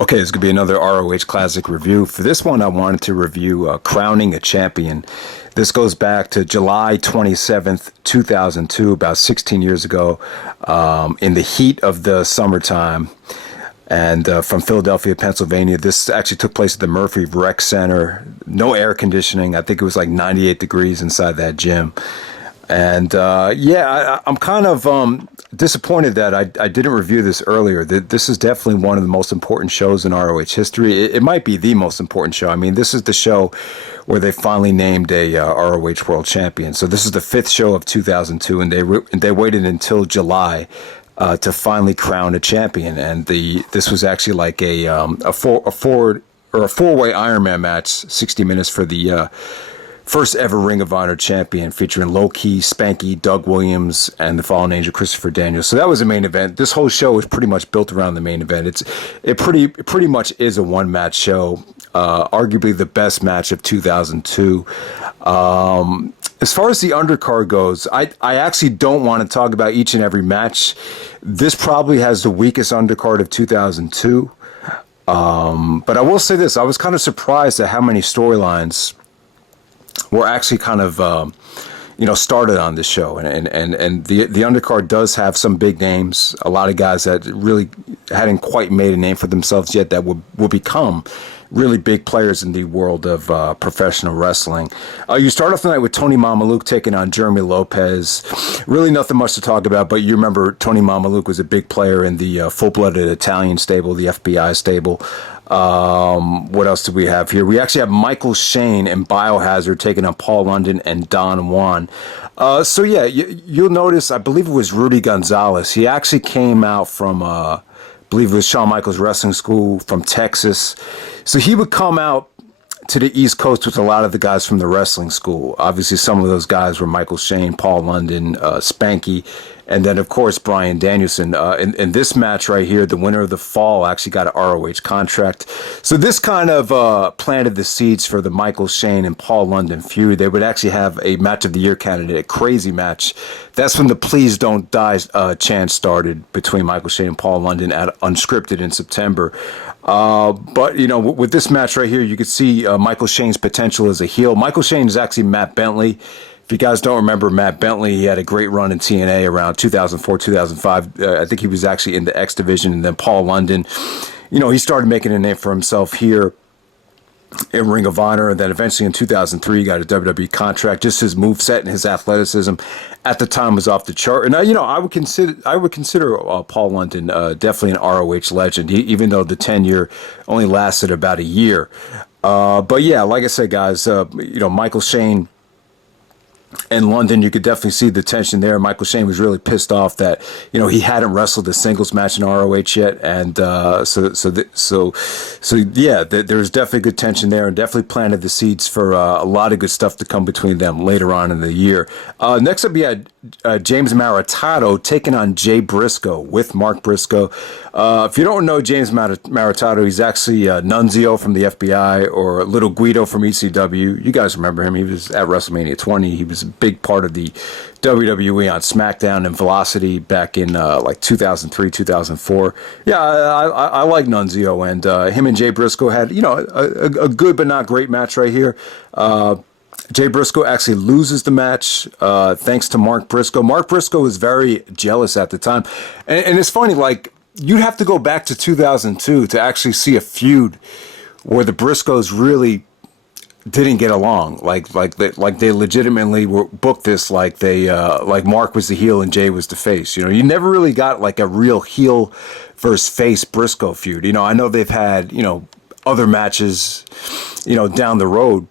Okay, this could be another ROH Classic review. For this one, I wanted to review Crowning a Champion. This goes back to July 27th, 2002, about 16 years ago, in the heat of the summertime. And from Philadelphia, Pennsylvania. This actually took place at the Murphy Rec Center. No air conditioning. I think it was like 98 degrees inside that gym. And I'm kind of disappointed that I didn't review this earlier. This is definitely one of the most important shows in ROH history. It might be the most important show. I mean, this is the show where they finally named a ROH World Champion. So this is the fifth show of 2002, and they waited until July to finally crown a champion. And this was actually like a four-way Iron Man match, 60 minutes for the first ever Ring of Honor champion, featuring Low-Key, Spanky, Doug Williams, and the Fallen Angel Christopher Daniels. So that was the main event. This whole show is pretty much built around the main event. It pretty much is a one-match show, arguably the best match of 2002. As far as the undercard goes, I actually don't want to talk about each and every match. This probably has the weakest undercard of 2002. But I will say this, I was kind of surprised at how many storylines were actually kind of, started on this show. And the undercard does have some big names, a lot of guys that really hadn't quite made a name for themselves yet that will become really big players in the world of professional wrestling. You start off the night with Tony Mameluke taking on Jeremy Lopez. Really nothing much to talk about, but you remember Tony Mameluke was a big player in the full-blooded Italian stable, the FBI stable. What else do we have here? We actually have Michael Shane and Biohazard taking on Paul London and Don Juan. You'll notice, I believe it was Rudy Gonzalez. He actually came out from, I believe it was Shawn Michaels Wrestling School from Texas. So he would come out to the East Coast with a lot of the guys from the wrestling school. Obviously, some of those guys were Michael Shane, Paul London, Spanky, and then, of course, Bryan Danielson. In this match right here, the winner of the fall actually got an ROH contract. So this kind of planted the seeds for the Michael Shane and Paul London feud. They would actually have a match of the year candidate, a crazy match. That's when the Please Don't Die chant started between Michael Shane and Paul London at Unscripted in September. But with this match right here, you could see Michael Shane's potential as a heel. Michael Shane is actually Matt Bentley. If you guys don't remember Matt Bentley, he had a great run in TNA around 2004, 2005. I think he was actually in the X division. And then Paul London, he started making a name for himself here in Ring of Honor, and then eventually in 2003 he got a WWE contract. Just his moveset and his athleticism at the time was off the chart. And I would consider Paul London definitely an ROH legend, even though the tenure only lasted about a year. But yeah, like I said, guys, Michael Shane and London, you could definitely see the tension there. Michael Shane was really pissed off that he hadn't wrestled a singles match in ROH yet, and there's definitely good tension there, and definitely planted the seeds for a lot of good stuff to come between them later on in the year. Next up, we had James Maritato taking on Jay Briscoe with Mark Briscoe. If you don't know James Maritato, he's actually Nunzio from the FBI or Little Guido from ECW. You guys remember him. He was at WrestleMania 20. He was a big part of the WWE on SmackDown and Velocity back in 2003, 2004. Yeah, I like Nunzio, and him and Jay Briscoe had a good but not great match right here. Jay Briscoe actually loses the match thanks to Mark Briscoe. Mark Briscoe was very jealous at the time. And it's funny, you'd have to go back to 2002 to actually see a feud where the Briscoes really didn't get along. They legitimately were booked this like Mark was the heel and Jay was the face. You never really got a real heel versus face Briscoe feud. I know they've had, other matches, down the road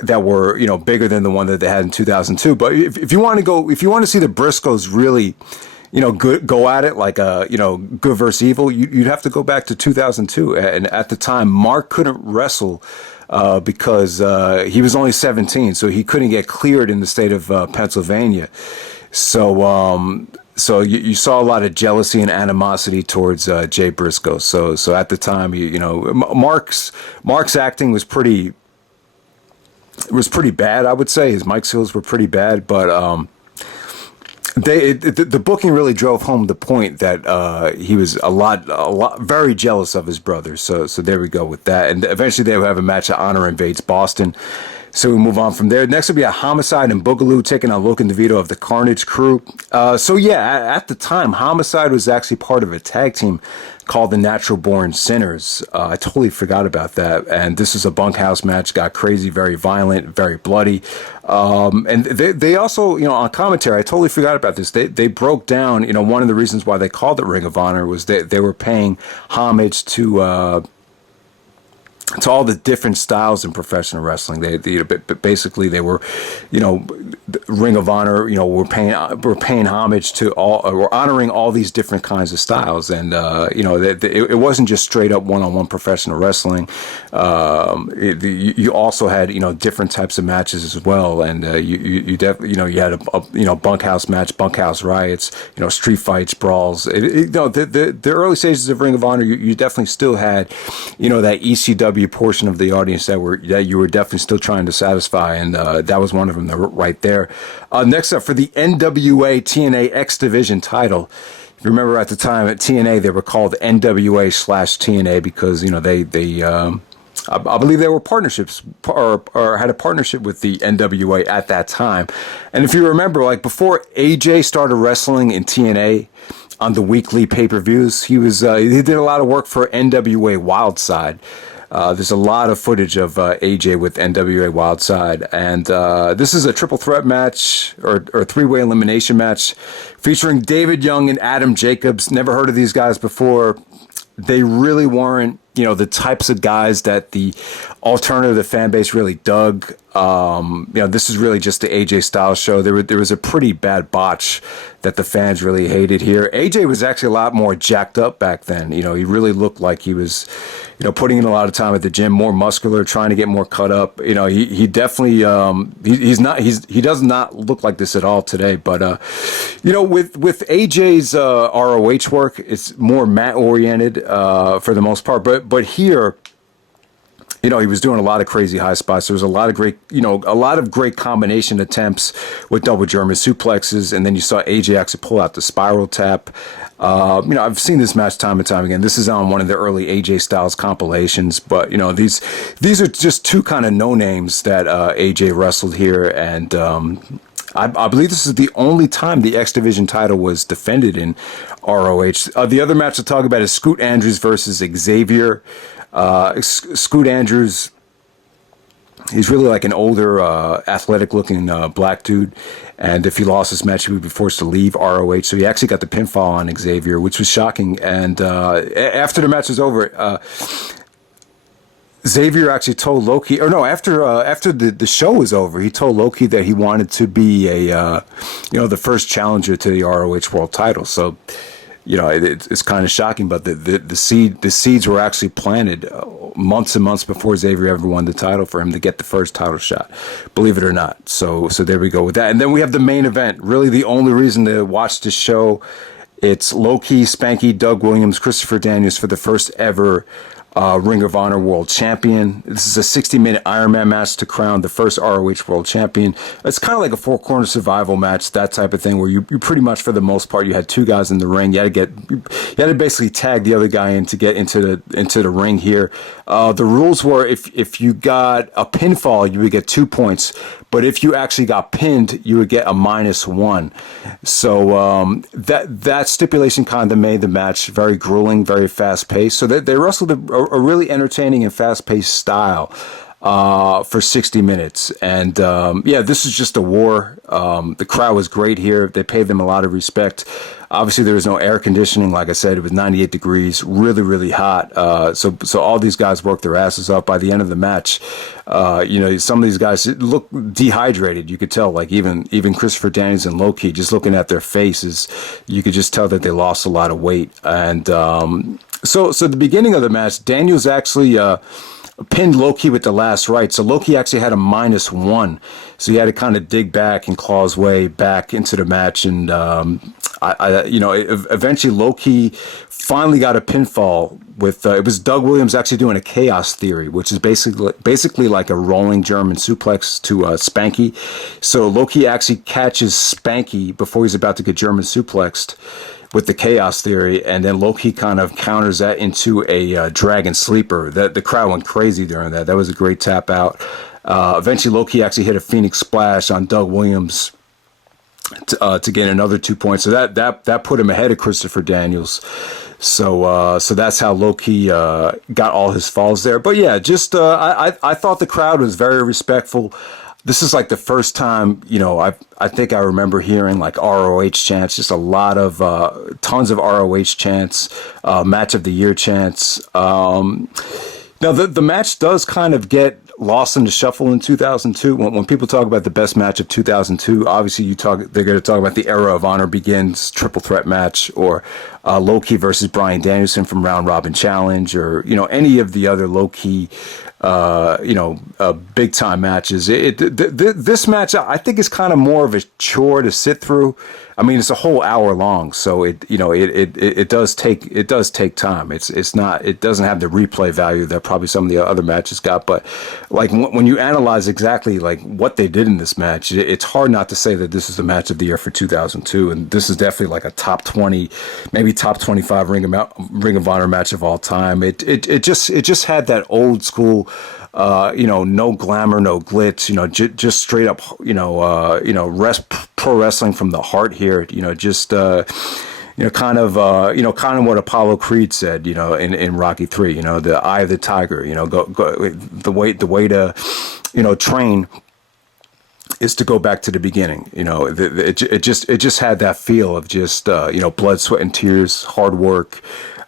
that were bigger than the one that they had in 2002. But if you want to see the Briscoes really good go at it good versus evil, you'd have to go back to 2002. And at the time, Mark couldn't wrestle because he was only 17, so he couldn't get cleared in the state of Pennsylvania. So you saw a lot of jealousy and animosity towards Jay Briscoe. So at the time, Mark's acting was pretty bad, I would say. His mic skills were pretty bad, but The booking really drove home the point that he was a lot, very jealous of his brother. So there we go with that. And eventually they would have a match at Honor Invades Boston. So we move on from there. Next will be a Homicide and Boogaloo taking on Logan DeVito of the Carnage crew. So yeah, at the time, Homicide was actually part of a tag team called the Natural Born Sinners. I totally forgot about that. And this is a bunkhouse match. Got crazy, very violent, very bloody. And they also, on commentary, I totally forgot about this. They broke down, one of the reasons why they called it Ring of Honor was that they were paying homage to all the different styles in professional wrestling. Basically they were, Ring of Honor, we're paying homage to we're honoring all these different kinds of styles. And, it wasn't just straight up one-on-one professional wrestling. You also had, different types of matches as well. And, you had a bunkhouse match, bunkhouse riots, street fights, brawls. The early stages of Ring of Honor, you definitely still had, that ECW portion of the audience that you were definitely still trying to satisfy, and that was one of them right there. Next up, for the NWA-TNA X Division title, if you remember at the time at TNA they were called NWA/TNA because I believe they were partnerships or had a partnership with the NWA at that time. And if you remember, like before AJ started wrestling in TNA on the weekly pay-per-views, he did a lot of work for NWA Wildside. There's a lot of footage of AJ with NWA Wildside, and this is a triple threat match or three-way elimination match featuring David Young and Adam Jacobs. Never heard of these guys before. They really weren't, the types of guys that the alternative fan base really dug. This is really just the AJ Styles show. There was a pretty bad botch that the fans really hated here. AJ was actually a lot more jacked up back then. He really looked like he was, putting in a lot of time at the gym, more muscular, trying to get more cut up. He definitely, he does not look like this at all today. But, with AJ's ROH work, it's more mat oriented for the most part. But here, he was doing a lot of crazy high spots. There was a lot of great combination attempts with double German suplexes, and then you saw AJ actually pull out the spiral tap. I've seen this match time and time again. This is on one of the early AJ Styles compilations, but these are just two kind of no names that AJ wrestled here, and I believe this is the only time the X Division title was defended in ROH. The other match to talk about is Scoot Andrews versus Xavier. Scoot Andrews, he's really like an older, athletic-looking black dude, and if he lost this match, he would be forced to leave ROH. So he actually got the pinfall on Xavier, which was shocking. And after the match was over, Xavier actually told Loki, after the show was over, he told Loki that he wanted to be the first challenger to the ROH World Title. So, it's kind of shocking, but the seeds were actually planted months and months before Xavier ever won the title for him to get the first title shot, believe it or not. So there we go with that. And then we have the main event, really the only reason to watch this show. It's Loki, Spanky, Doug Williams, Christopher Daniels for the first ever Ring of Honor World Champion. This is a 60-minute Iron Man match to crown the first ROH World Champion. It's kind of like a four-corner survival match, that type of thing, where you pretty much, for the most part, you had two guys in the ring. You had to basically tag the other guy in to get into the ring here. The rules were if you got a pinfall, you would get 2 points, but if you actually got pinned, you would get a -1. So that stipulation kind of made the match very grueling, very fast-paced. So they wrestled a really entertaining and fast-paced style for 60 minutes. And this is just a war. The crowd was great here. They paid them a lot of respect. Obviously, there was no air conditioning. Like I said, it was 98 degrees, really, really hot. So all these guys worked their asses off. By the end of the match, some of these guys looked dehydrated. You could tell, like even Christopher Daniels and Loki, just looking at their faces, you could just tell that they lost a lot of weight. And so at the beginning of the match, Daniels actually pinned Loki with the last right. So Loki actually had a -1. So he had to kind of dig back and claw his way back into the match. And, eventually Loki finally got a pinfall with, it was Doug Williams actually doing a chaos theory, which is basically like a rolling German suplex to Spanky. So Loki actually catches Spanky before he's about to get German suplexed with the chaos theory, and then Loki kind of counters that into a dragon sleeper. The crowd went crazy during that. That was a great tap out. Eventually Loki actually hit a Phoenix Splash on Doug Williams to gain another 2 points. So that put him ahead of Christopher Daniels. So that's how Loki got all his falls there. But yeah, just I thought the crowd was very respectful. This is like the first time, I think I remember hearing like ROH chants, just a lot of, tons of ROH chants, match of the year chants. Now the match does kind of get lost in the shuffle in 2002. When people talk about the best match of 2002, obviously they're going to talk about the Era of Honor Begins triple threat match, or Loki versus Bryan Danielson from Round Robin Challenge, or any of the other Loki big time matches. This match, I think, is kind of more of a chore to sit through. I mean, it's a whole hour long, so it does take time. It doesn't have the replay value that probably some of the other matches got. But like when you analyze exactly like what they did in this match, it's hard not to say that this is the match of the year for 2002, and this is definitely like a top 20, maybe top 25 Ring of Honor match of all time. It just had that old school, no glamour, no glitz, just straight up, pro wrestling from the heart here, kind of what Apollo Creed said, in Rocky 3, the eye of the tiger, go the way to, train is to go back to the beginning. It just had that feel of just, blood, sweat, and tears, hard work.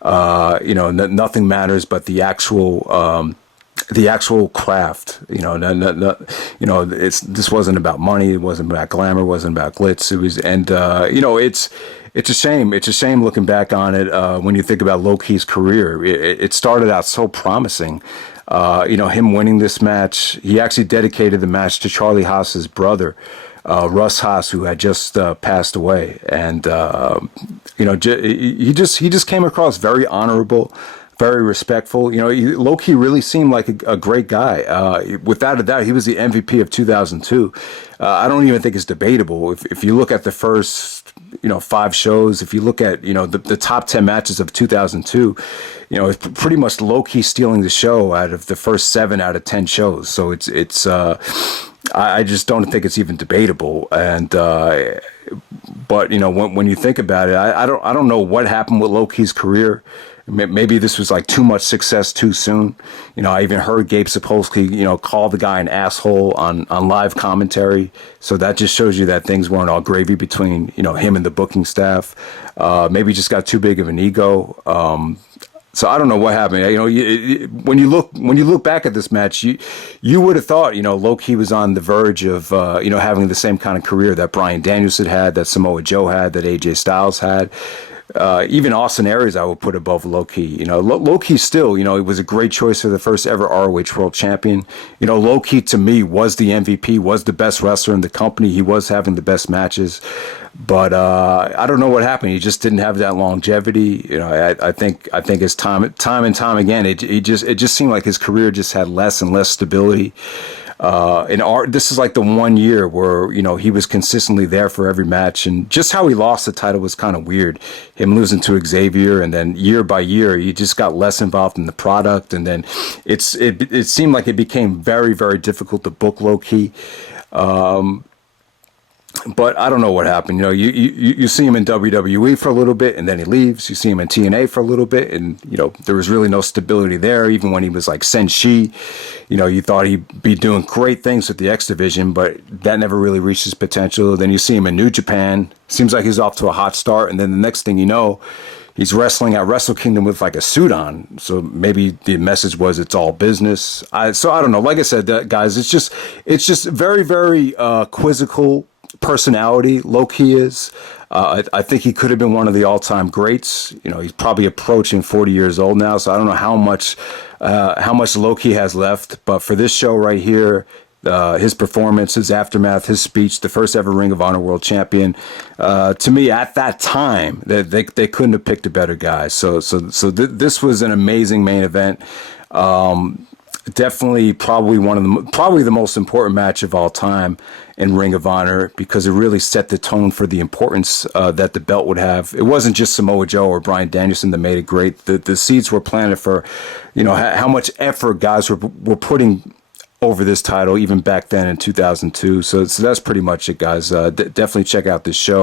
Nothing matters but the actual craft. This wasn't about money. It wasn't about glamour. It wasn't about glitz. It was, and it's a shame. It's a shame looking back on it when you think about Loki's career. It started out so promising. Him winning this match, he actually dedicated the match to Charlie Haas's brother, Russ Haas, who had just passed away, and he just came across very honorable, very respectful. Loki really seemed like a great guy. Without a doubt, he was the MVP of 2002. I don't even think it's debatable. If you look at the first, 5 shows, if you look at, the top 10 matches of 2002, it's pretty much Loki stealing the show out of the first 7 out of 10 shows. So it's I just don't think it's even debatable. And, but when you think about it, I don't know what happened with Loki's career. Maybe this was like too much success too soon. I even heard Gabe Sapolsky, call the guy an asshole on live commentary. So that just shows you that things weren't all gravy between, him and the booking staff. Maybe he just got too big of an ego. So I don't know what happened. When you look back at this match, you would have thought, Loki was on the verge of, having the same kind of career that Bryan Danielson had, that Samoa Joe had, that AJ Styles had. Even Austin Aries, I would put above Loki. Loki still, it was a great choice for the first ever ROH World Champion. Loki to me was the MVP, was the best wrestler in the company. He was having the best matches, but I don't know what happened. He just didn't have that longevity. I think as time and time again, it just seemed like his career just had less and less stability. This is like the one year where, he was consistently there for every match, and just how he lost the title was kind of weird. Him losing to Xavier, and then year by year, he just got less involved in the product. And then it seemed like it became very, very difficult to book Loki. But I don't know what happened. You see him in WWE for a little bit, and then he leaves. You see him in TNA for a little bit, and there was really no stability there. Even when he was like Senshi, you thought he'd be doing great things with the X Division, but that never really reached his potential. Then you see him in New Japan. Seems like he's off to a hot start, and then the next thing you know, he's wrestling at Wrestle Kingdom with like a suit on. So maybe the message was it's all business. So I don't know. Like I said, guys, it's just very, very quizzical. personality Low-key is. I think he could have been one of the all-time greats. You know, he's probably approaching 40 years old now, so I don't know how much Low-key has left. But for this show right here, his performance, his aftermath, his speech, the first ever Ring of Honor World Champion, to me at that time, they couldn't have picked a better guy. So this was an amazing main event. Definitely probably the most important match of all time in Ring of Honor, because it really set the tone for the importance that the belt would have. It wasn't just Samoa Joe or Bryan Danielson that made it great. The seeds were planted for, you know, how much effort guys were putting over this title even back then in 2002. So that's pretty much it, guys. Definitely check out this show.